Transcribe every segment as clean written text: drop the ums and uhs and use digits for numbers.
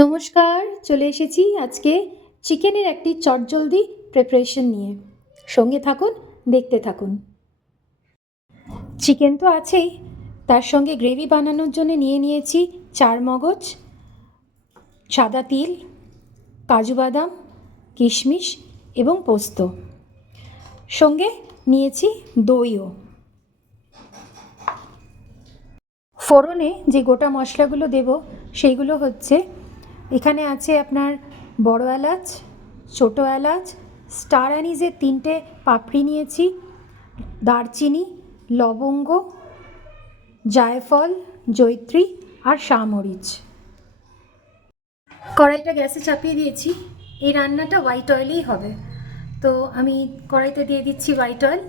নমস্কার, চলে এসেছি আজকে চিকেনের একটি চটজলদি প্রিপারেশন নিয়ে। সঙ্গে থাকুন, দেখতে থাকুন। চিকেন তো আছেই, তার সঙ্গে গ্রেভি বানানোর জন্য নিয়েছি 4 মগজ, সাদা তিল, কাজু বাদাম, কিশমিশ এবং পোস্ত। সঙ্গে নিয়েছি দইও। ফোড়নে যে গোটা মশলাগুলো দেব সেইগুলো হচ্ছে, এখানে আছে আপনার বড় এলাচ, ছোটো এলাচ, স্টার অ্যানিজের 3টে পাপড়ি নিয়েছি, দারচিনি, লবঙ্গ, জায়ফল, জয়িত্রী আর শামরিচ। কড়াইটা গ্যাসে চাপিয়ে দিয়েছি। এই রান্নাটা হোয়াইট অয়েলেই হবে, তো আমি কড়াইতে দিয়ে দিচ্ছি হোয়াইট অয়েল।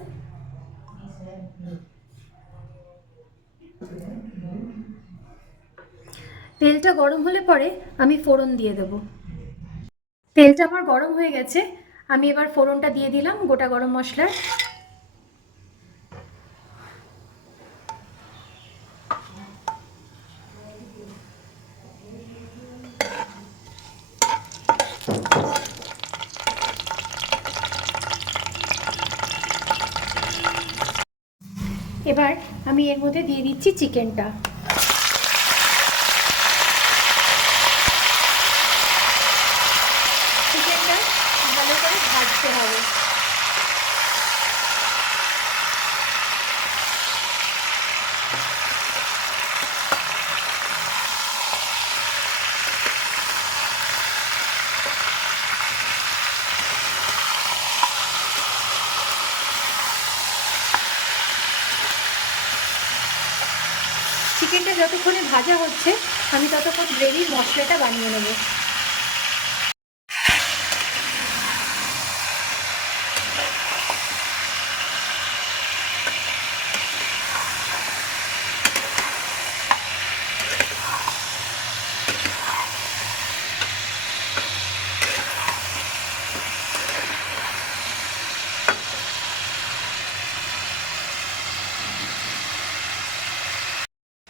তেলটা গরম হলে পরে আমি ফোড়ন দিয়ে দেব। তেলটা আমার গরম হয়ে গেছে, আমি এবার ফোড়নটা দিয়ে দিলাম গোটা গরম মশলার। এবার আমি এর মধ্যে দিয়ে দিচ্ছি চিকেনটা। চিকেনটা ভালো করে ভাজতে হবে। চিকেনটা যতক্ষণে ভাজা হচ্ছে আমি ততক্ষণ গ্রেভির মশলাটা বানিয়ে নেব।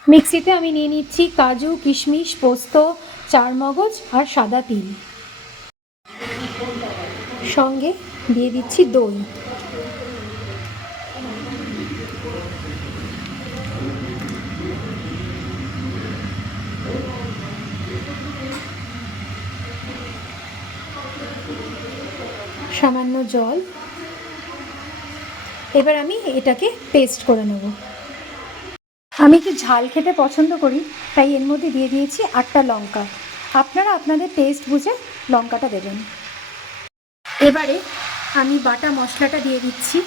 মিক্সিতে আমি নিয়ে নিচ্ছি কাজু, কিশমিশ, পোস্ত, 4 মগজ আর সাদা তিল। সঙ্গে দিয়ে দিচ্ছি দই। সামান্য জল। এবার আমি এটাকে পেস্ট করে নেব। আমি একটু ঝাল খেতে পছন্দ করি, তাই এর মধ্যে দিয়ে দিয়েছি 8টা লঙ্কা। আপনারা আপনাদের টেস্ট বুঝে লঙ্কাটা দেবেন। এবারে আমি বাটা মশলাটা দিয়ে দিচ্ছি।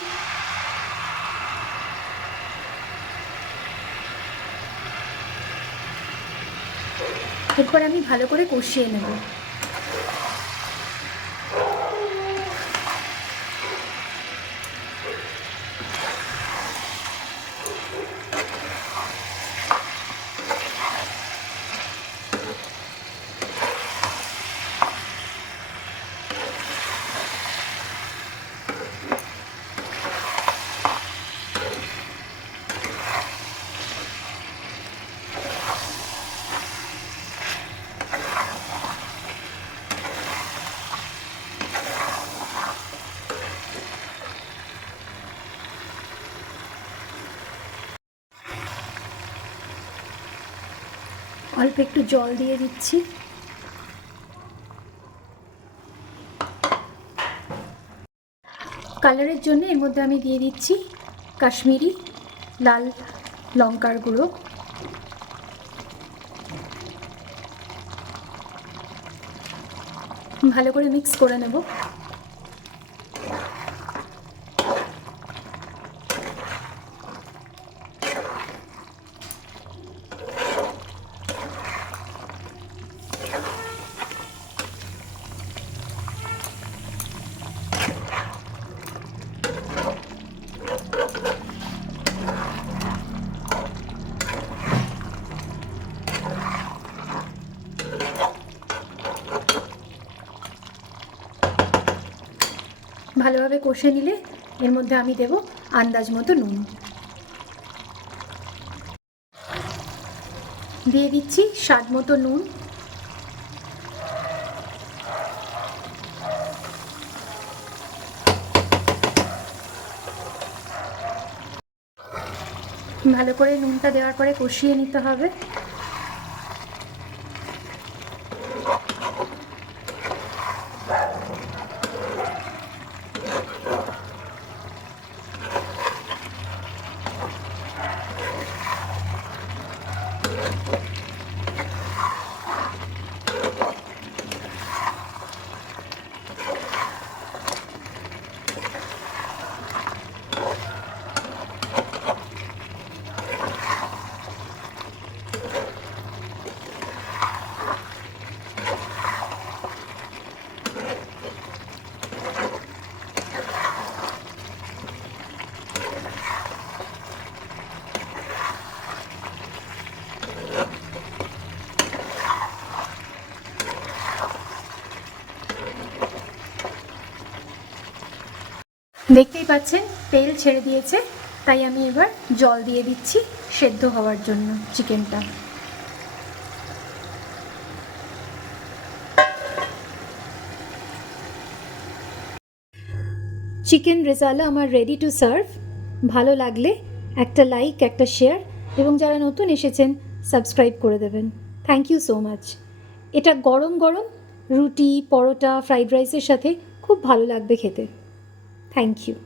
এরপর আমি ভালো করে কষিয়ে নেব। অল্প একটু জল দিয়ে দিচ্ছি। কালারের জন্য এর মধ্যে আমি দিয়ে দিচ্ছি কাশ্মীরি লাল লঙ্কার গুঁড়ো। ভালো করে মিক্স করে নেব। ভালোভাবে কষে নিলে এর মধ্যে আমি দেব আন্দাজ মতো নুন। দিয়ে দিচ্ছি স্বাদ মতো নুন। ভালো করে নুনটা দেওয়ার পরে কষিয়ে নিতে হবে। দেখতেই পাচ্ছেন তেল ছেড়ে দিয়েছে, তাই আমি এবার জল দিয়ে দিচ্ছি সেদ্ধ হওয়ার জন্য চিকেনটা। চিকেন রেজালা আমার রেডি টু সার্ভ। ভালো লাগলে একটা লাইক, একটা শেয়ার, এবং যারা নতুন এসেছেন সাবস্ক্রাইব করে দেবেন। Thank you so much. এটা গরম গরম রুটি, পরোটা, ফ্রাইড রাইসের সাথে খুব ভালো লাগবে খেতে। Thank you.